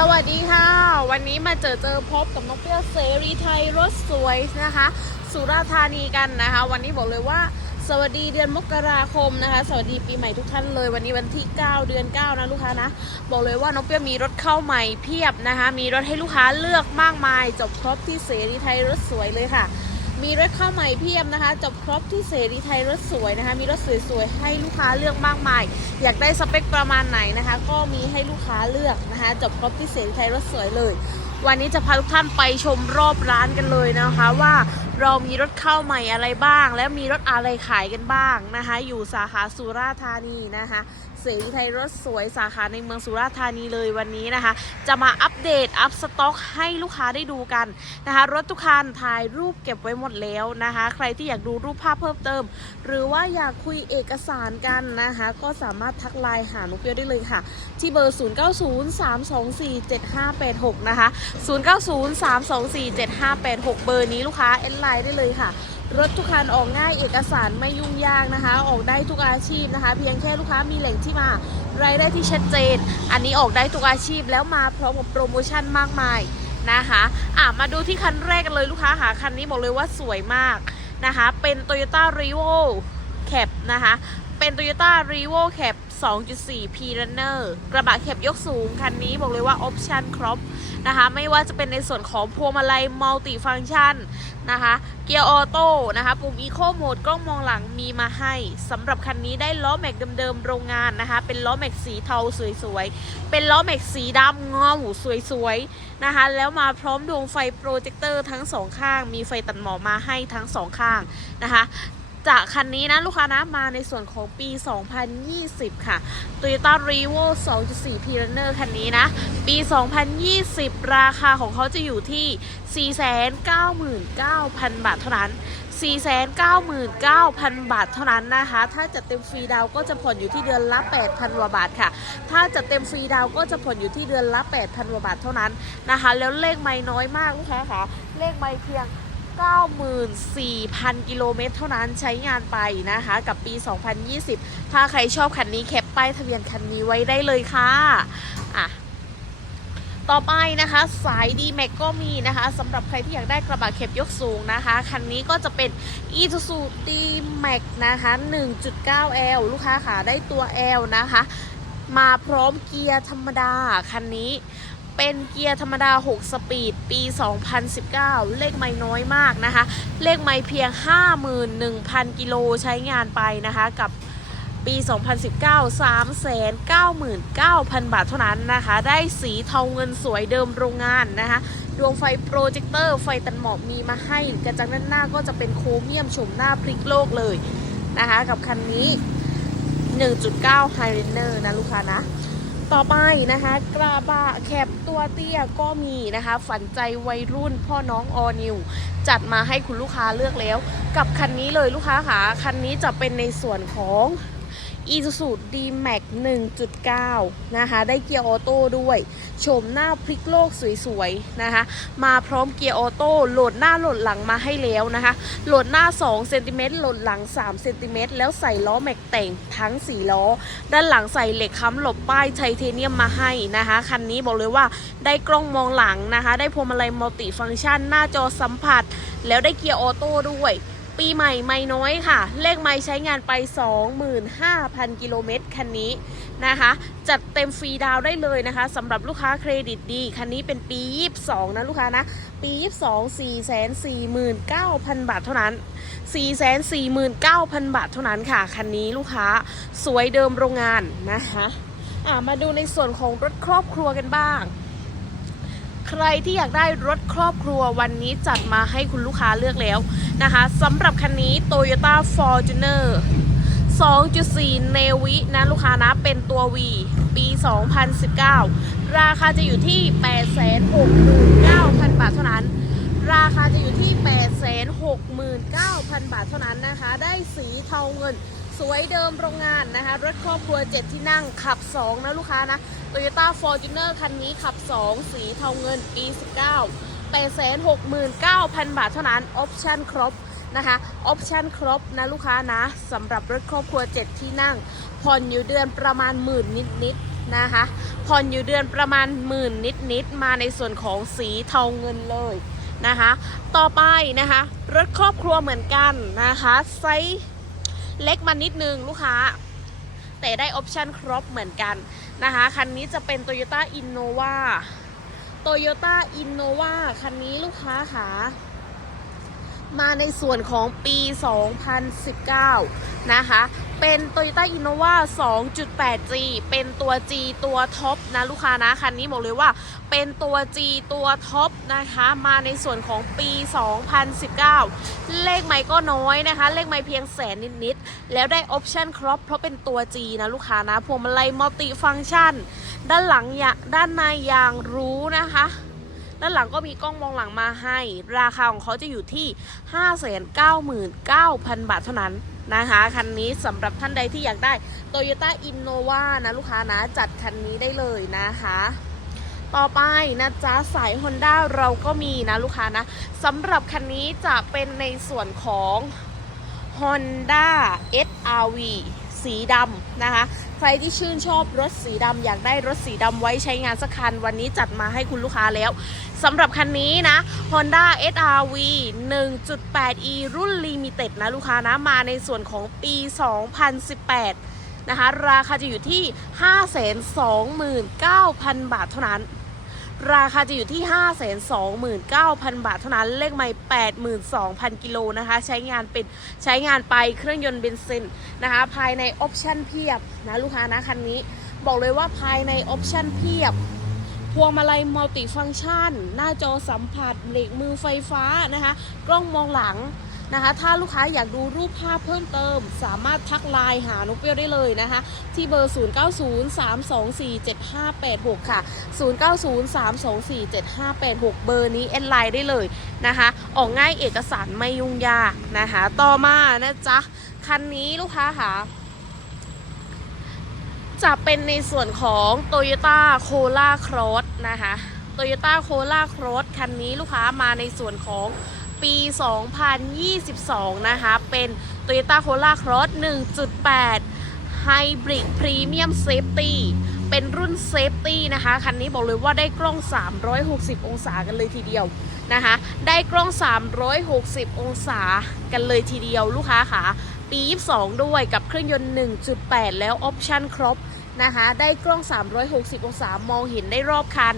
สวัสดีค่ะ วันนี้มาเจอเจอพบกับน้องเปรี้ยวเสรีไทยรถสวยนะคะ สุราษฎร์ธานีกันนะคะ วันนี้บอกเลยว่าสวัสดีเดือนมกราคมนะคะ สวัสดีปีใหม่ทุกท่านเลย วันนี้วันที่ 9 เดือน 9 นะลูกค้านะ บอกเลยว่าน้องเปี้ยมีรถเข้าใหม่เพียบนะคะ มีรถให้ลูกค้าเลือกมากมาย จบครบที่เสรีไทยรถสวยเลยค่ะ มีรถเข้าใหม่เพียบนะคะ จบครบที่เสรีไทยรถสวยนะคะ มีรถสวยๆให้ลูกค้าเลือกมากมาย อยากได้สเปคประมาณไหนนะคะ ก็มีให้ลูกค้าเลือกนะคะ จบครบที่เสรีไทยรถสวยเลยวันนี้จะพาทุกท่านไปชมรอบร้านกันเลยนะคะ ว่าเรามีรถเข้าใหม่อะไรบ้าง และมีรถอะไรขายกันบ้างนะคะ อยู่สาขาสุราษฎร์ธานีนะคะเสรีไทยรถสวยสาขาในเมืองสุราษฎร์ธานีเลยวันนี้นะคะ จะมาอัปเดตอัพสต็อกให้ลูกค้าได้ดูกันนะคะ รถทุกคันถ่ายรูปเก็บไว้หมดแล้วนะคะ ใครที่อยากดูรูปภาพเพิ่มเติม หรือว่าอยากคุยเอกสารกันนะคะ ก็สามารถทักไลน์หานุกเปียวได้เลยค่ะ ที่เบอร์ 0903247586 นะคะ0903247586 เบอร์นี้ลูกค้าแอดไลน์ได้เลยค่ะ รถทุกคันออกง่ายเอกสารไม่ยุ่งยากนะคะ ออกได้ทุกอาชีพนะคะ เพียงแค่ลูกค้ามีแหล่งที่มารายได้ที่ชัดเจน อันนี้ออกได้ทุกอาชีพแล้วมาพร้อมกับโปรโมชั่นมากมายนะคะอะมาดูที่คันแรกกันเลยลูกค้าหาคันนี้บอกเลยว่าสวยมากนะคะ เป็น Toyota r e v o Cap นะคะ เป็น Toyota r e v o Cap 2.4 P Runner กระบะแคบยกสูง คันนี้บอกเลยว่าออปชั่นครบนะคะ ไม่ว่าจะเป็นในส่วนของพวงมาลัยมัลติฟังชันนะคะ เกียร์ออโต้นะคะ ปุ่ม Eco Mode กล้องมองหลังมีมาให้สำหรับคันนี้ได้ล้อแม็กเดิมๆโรงงานนะคะ เป็นล้อแม็กสีเทาสวยๆ เป็นล้อแม็กสีดำเงาสวยๆนะคะ แล้วมาพร้อมดวงไฟโปรเจคเตอร์ทั้งสองข้าง มีไฟตัดหมอกมาให้ทั้งสองข้างนะคะ จากคันนี้นะลูกค้านะมาในส่วนของปี 2020 ค่ะ Toyota r e v o 2.4 p r u n n e r คันนี้นะ ปี 2020 ราคาของเขาจะอยู่ที่ 499,000 บาทเท่านั้น 499,000 บาทเท่านั้นนะคะ ถ้าจัดเต็มฟรีดาวก็จะผ่อนอยู่ที่เดือนละ 8,000กว่าบาทค่ะ ถ้าจัดเต็มฟรีดาวก็จะผ่อนอยู่ที่เดือนละ 8,000กว่าบาทเท่านั้นนะคะ แล้วเลขไม่น้อยมากลูกค้าค่ะ เลขไม่เพียง 94,000 กิโลเมตร เท่านั้นใช้งานไปนะคะ กับปี 2020 ถ้าใครชอบคันนี้แคปป้ายทะเบียนคันนี้ไว้ได้เลยค่ะอะต่อไปนะคะสาย d m a x ก็มีนะคะสำหรับใครที่อยากได้กระบะเข็บยกสูงนะคะ คันนี้ก็จะเป็น Isuzu d m a x นะคะ 1.9L ลูกค้าค่ะได้ตัว L นะคะ มาพร้อมเกียร์ธรรมดา คันนี้ เป็นเกียร์ธรรมดา 6 สปีด ปี 2019 เลขไม่น้อยมากนะคะ เลขไม่เพียง 51,000 กิโลใช้งานไปนะคะ กับปี 2019 399,000 บาทเท่านั้นนะคะ ได้สีเทาเงินสวยเดิมโรงงานนะคะดวงไฟโปรเจคเตอร์ไฟตันหมอกมีมาให้กระจังด้านหน้าก็จะเป็นโครเมียมชมหน้าพลิกโลกเลยนะคะ กับคันนี้ 1.9 h i r e n e r นะลูกค้านะ ต่อไปนะคะกระบะแคบตัวเตี้ยก็มีนะคะ ฝันใจวัยรุ่นพ่อน้องออนิวจัดมาให้คุณลูกค้าเลือกแล้ว กับคันนี้เลยลูกค้าค่ะคันนี้จะเป็นในส่วนของ Isuzu D-Max 1.9 นะคะ ได้เกียร์ออโต้ด้วยโฉมหน้าพลิกโลกสวยๆนะคะ มาพร้อมเกียร์ออโต้โหลดหน้าโหลดหลังมาให้แล้วนะคะ โหลดหน้า2เซนติเมตรโหลดหลัง3เซนติเมตรแล้วใส่ล้อแม็กแต่งทั้ง 4 ล้อ ด้านหลังใส่เหล็กค้ำหลบป้ายไทเทเนียมมาให้นะคะ คันนี้บอกเลยว่าได้กล้องมองหลังนะคะ ได้พวงมาลัยมัลติฟังก์ชัน หน้าจอสัมผัส แล้วได้เกียร์ออโต้ด้วย ปีใหม่ไม่น้อยค่ะ เลขไม่ใช้งานไป 25,000 กิโลเมตรคันนี้นะคะ จัดเต็มฟรีดาวได้เลยนะคะสำหรับลูกค้าเครดิตดี คันนี้เป็นปี 22 นะลูกค้านะ ปี 22 449,000 บาทเท่านั้น 449,000 บาทเท่านั้นค่ะ คันนี้ลูกค้าสวยเดิมโรงงานนะคะะมาดูในส่วนของรถครอบครัวกันบ้าง ใครที่อยากได้รถครอบครัววันนี้จัดมาให้คุณลูกค้าเลือกแล้วนะคะสำหรับคันนี้ Toyota Fortuner 2.4 Navy นะลูกค้านะเป็นตัว V ปี 2019 ราคาจะอยู่ที่ 869,000 บาทเท่านั้น ราคาจะอยู่ที่ 869,000 บาทเท่านั้นนะคะ ได้สีเทาเงิน สวยเดิมโรงงานนะคะ รถครอบครัว 7 ที่นั่งขับ 2 นะลูกค้านะ Toyota Fortuner คันนี้ขับ 2 สีเทาเงินปี 19 869,000 บาทเท่านั้นออปชั่นครบนะคะออปชั่นครบนะลูกค้านะสำหรับรถครอบครัว 7 ที่นั่ง ผ่อนอยู่เดือนประมาณหมื่นนิดๆนะคะผ่อนอยู่เดือนประมาณหมื่นนิดๆมาในส่วนของสีเทาเงินเลยนะคะ ต่อไปนะคะ รถครอบครัวเหมือนกันนะคะไซส์ เล็กมานิดนึงลูกค้า แต่ได้ออปชันครบเหมือนกันนะคะ คันนี้จะเป็น Toyota Innova Toyota Innova คันนี้ลูกค้าค่ะ มาในส่วนของปี 2019 นะคะ เป็น Toyota Innova 2.8G เป็นตัว G ตัวท็อปนะลูกค้านะ คันนี้บอกเลยว่าเป็นตัว G ตัวท็อปนะคะ มาในส่วนของปี 2019 เลขไม่ก็น้อยนะคะ เลขไม่เพียงแสนนิดๆ แล้วได้ออปชันครบเพราะเป็นตัว G นะลูกค้านะ พวงมาลัยมัลติฟังก์ชัน ด้านหลังยด้านในอย่างรู้นะคะ ด้านหลังก็มีกล้องมองหลังมาให้ ราคาของเขาจะอยู่ที่ 599,000 บาทเท่านั้นนะคะคันนี้สำหรับท่านใดที่อยากได้ Toyota Innova นะลูกค้านะจัดคันนี้ได้เลยนะคะต่อไปนะจ๊ะสาย Honda เราก็มีนะลูกค้านะสำหรับคันนี้จะเป็นในส่วนของ Honda SRV สีดำนะคะ ใครที่ชื่นชอบรถสีดำอยากได้รถสีดำไว้ใช้งานสักคัน วันนี้จัดมาให้คุณลูกค้าแล้วสำหรับคันนี้นะ Honda SRV 1.8e รุ่น Limited นะลูกค้านะมาในส่วนของปี 2018 นะคะ ราคาจะอยู่ที่ 529,000 บาทเท่านั้น ราคาจะอยู่ที่ 529,000 บาทเท่านั้น เลขไม่82,000 กิโลนะคะ ใช้งานเป็นใช้งานไปเครื่องยนต์เบนซินนะคะ ภายในออปชั่นเพียบนะลูกค้านะคันนี้ บอกเลยว่าภายในออปชั่นเพียบ พวงมาลัยมัลติฟังก์ชัน หน้าจอสัมผัสเบรกมือไฟฟ้านะคะ กล้องมองหลัง นะคะ ถ้าลูกค้าอยากดูรูปภาพเพิ่มเติม สามารถทักไลน์หานุกเปรี้ยวได้เลยนะคะ ที่เบอร์ 0903247586 ค่ะ 0903247586 เบอร์นี้แอดไลน์ได้เลยนะคะ ออกง่ายเอกสารไม่ยุ่งยากนะคะ ต่อมานะจ๊ะ คันนี้ลูกค้าค่ะจะเป็นในส่วนของ Toyota Corolla Cross นะคะ Toyota Corolla Cross คันนี้ลูกค้ามาในส่วนของ ปี 2022 นะคะ เป็น Toyota Corolla Cross 1.8 Hybrid Premium Safety เป็นรุ่น Safety นะคะ คันนี้บอกเลยว่าได้กล้อง 360 องศากันเลยทีเดียวนะคะ ได้กล้อง 360 องศากันเลยทีเดียวลูกค้าค่ะ ปี 22 ด้วยกับเครื่องยนต์ 1.8 แล้วออปชั่นครบนะคะ ได้กล้อง 360 องศามองเห็นได้รอบคัน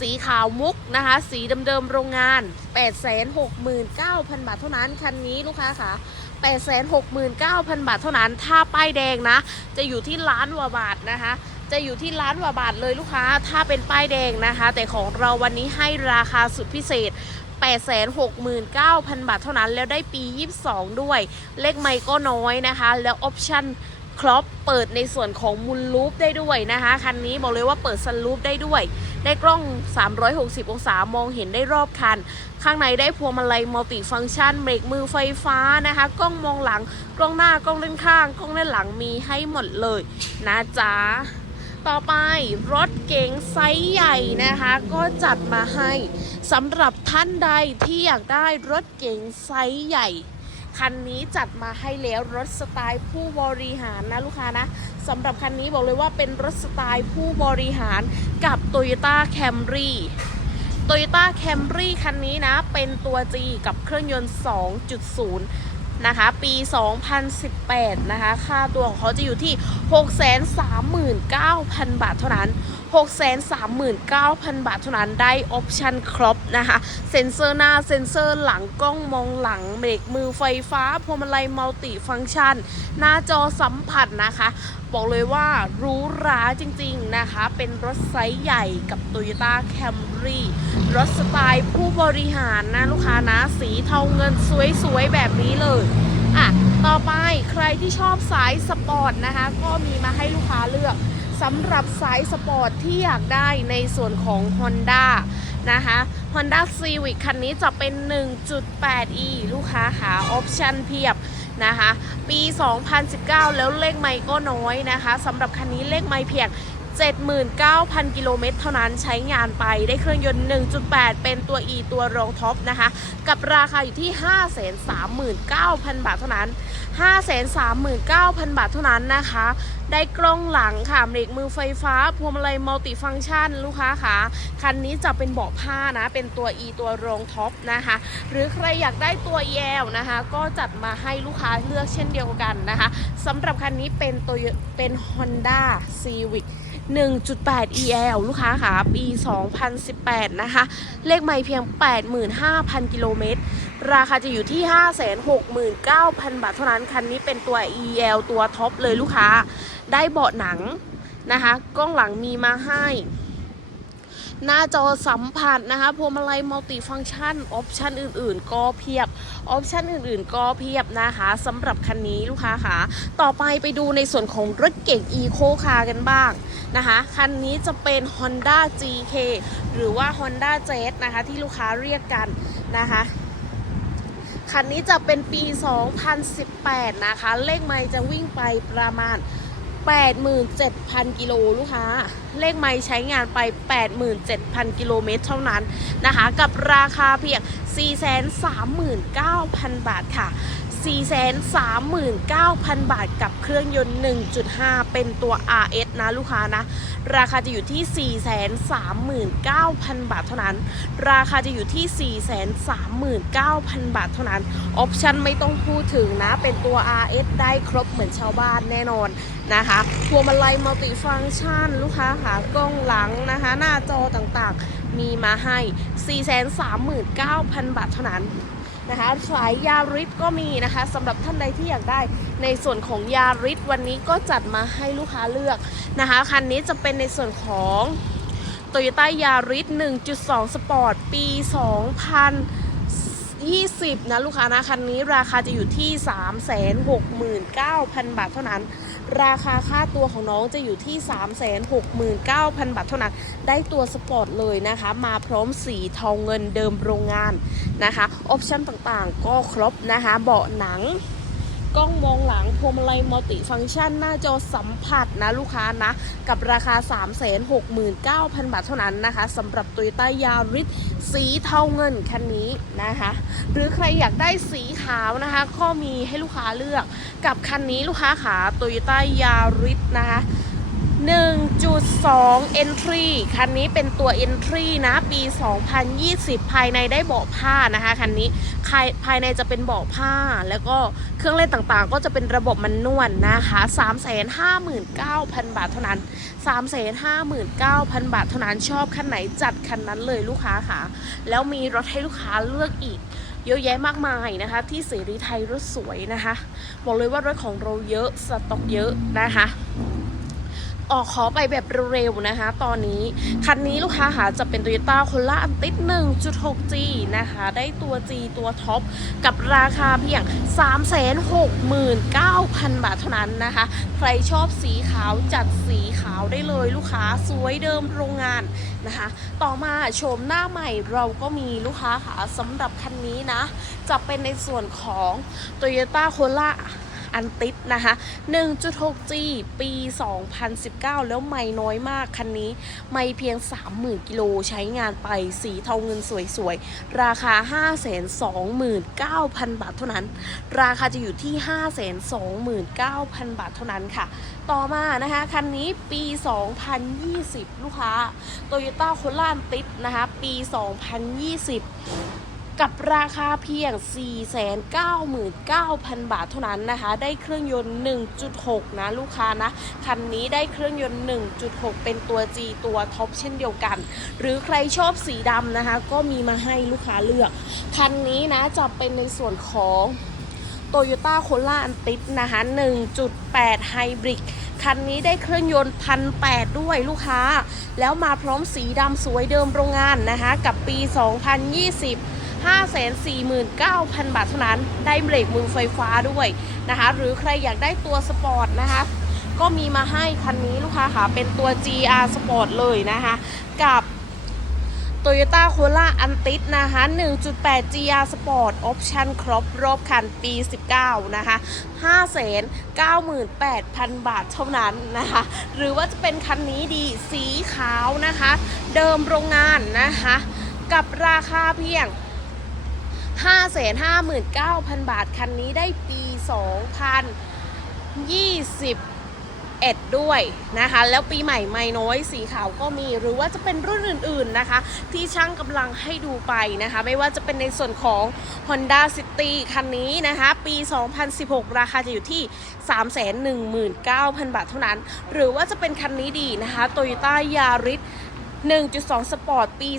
สีขาวมุกนะคะ สีเดิมๆโรงงาน 869,000 บาทเท่านั้น คันนี้ลูกค้าค่ะ 869,000 บาทเท่านั้น ถ้าป้ายแดงนะ จะอยู่ที่ล้านกว่าบาทนะคะ จะอยู่ที่ล้านกว่าบาทเลยลูกค้า ถ้าเป็นป้ายแดงนะคะ แต่ของเราวันนี้ให้ราคาสุดพิเศษ869,000 บาทเท่านั้น แล้วได้ปี 22 ด้วย เลขไมค์ก็น้อยนะคะ แล้วออปชั่นครอปเปิดในส่วนของมุนลูปได้ด้วยนะคะ คันนี้บอกเลยว่าเปิดซันลูปได้ด้วย ได้กล้อง 360 องศามองเห็นได้รอบคัน ข้างในได้พวงมาลัยมัลติฟังก์ชันเบรกมือไฟฟ้านะคะ กล้องมองหลัง กล้องหน้ากล้องด้านข้าง กล้องด้านหลังมีให้หมดเลยนะจ๊ะต่อไปรถเก๋งไซส์ใหญ่นะคะ ก็จัดมาให้สำหรับท่านใดที่อยากได้รถเก๋งไซส์ใหญ่ คันนี้จัดมาให้แล้วรถสไตล์ผู้บริหารนะลูกค้านะสำหรับคันนี้บอกเลยว่าเป็นรถสไตล์ผู้บริหารกับ Toyota Camry Toyota Camry คันนี้นะ เป็นตัว G กับเครื่องยนต์ 2.0 นะคะ ปี 2018 นะคะ ค่าตัวของเขาจะอยู่ที่ 639,000 บาทเท่านั้น 639,000 บาทเท่านั้นได้ออปชันครบนะคะ เซ็นเซอร์หน้า เซ็นเซอร์หลังกล้องมองหลังเบรกมือไฟฟ้าพวงมาลัยมัลติฟังก์ชัน หน้าจอสัมผัสนะคะ บอกเลยว่าหรูหราจริงๆนะคะ เป็นรถไซส์ใหญ่กับ Toyota Camry รถสไตล์ผู้บริหารนะลูกค้านะสีเทาเงินสวยๆ แบบนี้เลยอะต่อไปใครที่ชอบสายสปอร์ตนะคะ ก็มีมาให้ลูกค้าเลือก สำหรับสายสปอร์ตที่อยากได้ในส่วนของ Honda นะคะ Honda Civic คันนี้จะเป็น 1.8e ลูกค้าหาออปชันเพียบนะคะ ปี 2019 แล้วเลขไม่ก็น้อยนะคะสำหรับคันนี้เลขไม่เพียง79,000 กิโลเมตรเท่านั้นใช้งานไปได้เครื่องยนต์ 1.8 เป็นตัว E ตัวรองท็อปนะคะ กับราคาอยู่ที่ 539,000 บาทเท่านั้น 539,000 บาทเท่านั้นนะคะ ได้กล้องหลังค่ะเบรกมือไฟฟ้าพวงมาลัยมัลติฟังก์ชันลูกค้าค่ะ คันนี้จะเป็นเบาะผ้านะ เป็นตัว E ตัวรองท็อปนะคะ หรือใครอยากได้ตัว EL นะคะ ก็จัดมาให้ลูกค้าเลือกเช่นเดียวกันนะคะสำหรับคันนี้เป็นตัวเป็น Honda Civic 1.8 EL ลูกค้าค่ะปี 2018 นะคะ เลขไม่เพียง 85,000 กิโลเมตร ราคาจะอยู่ที่ 569,000 บาทเท่านั้น คันนี้เป็นตัว EL ตัวท็อปเลยลูกค้า ได้เบาะหนังนะคะ กล้องหลังมีมาให้ หน้าจอสัมผัสนะคะ พวงมาลัยมัลติฟังก์ชัน ออปชันอื่นๆ ก็เพียบ ออปชันอื่นๆ ก็เพียบนะคะสำหรับคันนี้ลูกค้าค่ะ ต่อไปไปดูในส่วนของรถเก่ง Eco Car กันบ้างนะคะ คันนี้จะเป็น Honda GK หรือว่า Honda Jazz นะคะ ที่ลูกค้าเรียกกันนะคะ คันนี้จะเป็นปี 2018 นะคะ เลขไม้จะวิ่งไปประมาณ 87,000 กิโลลูกค้า เลขไม้ใช้งานไป 87,000 กิโลเมตรเท่านั้นนะคะ กับราคาเพียง 439,000 บาทค่ะ 439,000 บาทกับเครื่องยนต์ 1.5 เป็นตัว RS นะลูกค้านะ ราคาจะอยู่ที่ 439,000 บาทเท่านั้น ราคาจะอยู่ที่ 439,000 บาทเท่านั้น ออปชันไม่ต้องพูดถึงนะ เป็นตัว RS ได้ครบเหมือนชาวบ้านแน่นอนนะคะพวงมาลัยมัลติฟังก์ชันลูกค้าหากล้องหลังนะคะ หน้าจอต่างๆ มีมาให้ 439,000 บาทเท่านั้น นะคะสายยาริสก็มีนะคะสำหรับท่านใดที่อยากได้ ในส่วนของยาริสวันนี้ก็จัดมาให้ลูกค้าเลือกนะคะคันนี้จะเป็นในส่วนของ Toyota Yaris 1.2 Sport ปี 2020 นะลูกค้านะ คันนี้ราคาจะอยู่ที่ 369,000 บาทเท่านั้น ราคาค่าตัวของน้องจะอยู่ที่ 369,000 บาทเท่านั้น ได้ตัวสปอร์ตเลยนะคะ มาพร้อมสีทองเงินเดิมโรงงานนะคะ ออปชั่นต่างๆ ก็ครบนะคะ เบาะหนัง กล้องมองหลังพวงมาลัยมัลติฟังก์ชัน หน้าจอสัมผัสนะลูกค้านะ กับราคา 369,000 บาทเท่านั้นนะคะสำหรับ Toyota Yaris สีเทาเงินคันนี้นะคะ หรือใครอยากได้สีขาวนะคะก็มีให้ลูกค้าเลือกกับคันนี้ลูกค้าขาโตโยต้ายาริสนะคะ 1.2 Entry คันนี้เป็นตัว Entry นะ ปี 2020 ภายในได้เบาะผ้านะคะ คันนี้ภายภายในจะเป็นเบาะผ้า แล้วก็เครื่องเล่นต่างๆ ก็จะเป็นระบบมันนวลนนะคะ 359,000 บาทเท่านั้น 359,000 บาทเท่านั้นชอบคันไหนจัดคันนั้นเลยลูกค้าค่ะ แล้วมีรถให้ลูกค้าเลือกอีกเยอะแยะมากมายนะคะ ที่เสรีไทยรถสวยนะคะ บอกเลยว่ารถของเราเยอะสต็อกเยอะนะคะ ออกขอไปแบบเร็วๆนะคะ ตอนนี้ คันนี้ลูกค้าหาจะเป็น Toyota c o l a อันติด 1.6G นะคะ ได้ตัว G ตัวท็อปกับราคาเพียง 369,000 บาทเท่านั้นนะคะ ใครชอบสีขาวจัดสีขาวได้เลยลูกค้าสวยเดิมโรงงานนะคะ ต่อมาโฉมหน้าใหม่เราก็มีลูกค้าค่ะสำหรับคันนี้นะ จะเป็นในส่วนของ Toyota c o l a อันติดนะคะ 1.6G ปี 2019 แล้วไม่น้อยมากคันนี้ ไม่เพียง 30,000 กิโลใช้งานไปสีเทาเงินสวยๆ ราคา 529,000 บาทเท่านั้น ราคาจะอยู่ที่ 529,000 บาทเท่านั้นค่ะ ต่อมานะคะคันนี้ปี 2020 ลูกค้า Toyota c o l a อันติดนะคะ ปี 2020 กับราคาเพียง 499,000 บาทเท่านั้นนะคะ ได้เครื่องยนต์ 1.6 นะลูกค้านะ คันนี้ได้เครื่องยนต์ 1.6 เป็นตัว G ตัวท็อปเช่นเดียวกัน หรือใครชอบสีดำนะคะ ก็มีมาให้ลูกค้าเลือก คันนี้นะจะเป็นในส่วนของ Toyota c o l a อันติดนะคะ 1.8 Hybrid คันนี้ได้เครื่องยนต์พันแด้วยลูกค้า แล้วมาพร้อมสีดำสวยเดิมโรงงานนะคะ กับปี 2020 549,000 บาทเท่านั้น ได้เบรกมือไฟฟ้าด้วยนะคะ หรือใครอยากได้ตัวสปอร์ตนะคะ ก็มีมาให้คันนี้ลูกค้าค่ะ เป็นตัว GR Sport เลยนะคะ กับ Toyota Corolla Antis นะคะ 1.8 GR Sport Option ครบรอบคันปี 19 นะคะ 598,000 บาทเท่านั้นนะคะ หรือว่าจะเป็นคันนี้ดีสีขาวนะคะ เดิมโรงงานนะคะ กับราคาเพียง 559,000 บาท คันนี้ได้ปี 2021 ด้วยนะคะ แล้วปีใหม่ไม่น้อยสีขาวก็มี หรือว่าจะเป็นรุ่นอื่นๆนะคะ ที่ช่างกำลังให้ดูไปนะคะ ไม่ว่าจะเป็นในส่วนของ Honda City คันนี้นะคะ ปี 2016 ราคาจะอยู่ที่ 319,000 บาทเท่านั้น หรือว่าจะเป็นคันนี้ดีนะคะ Toyota Yaris 1.2 สปอร์ตปี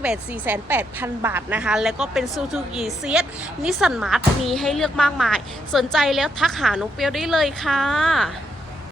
2021 48,000 บาทนะคะ แล้วก็เป็น Suzuki s i e t Nissan March มีให้เลือกมากมาย สนใจแล้วทักหาน้องเปียวได้เลยค่ะ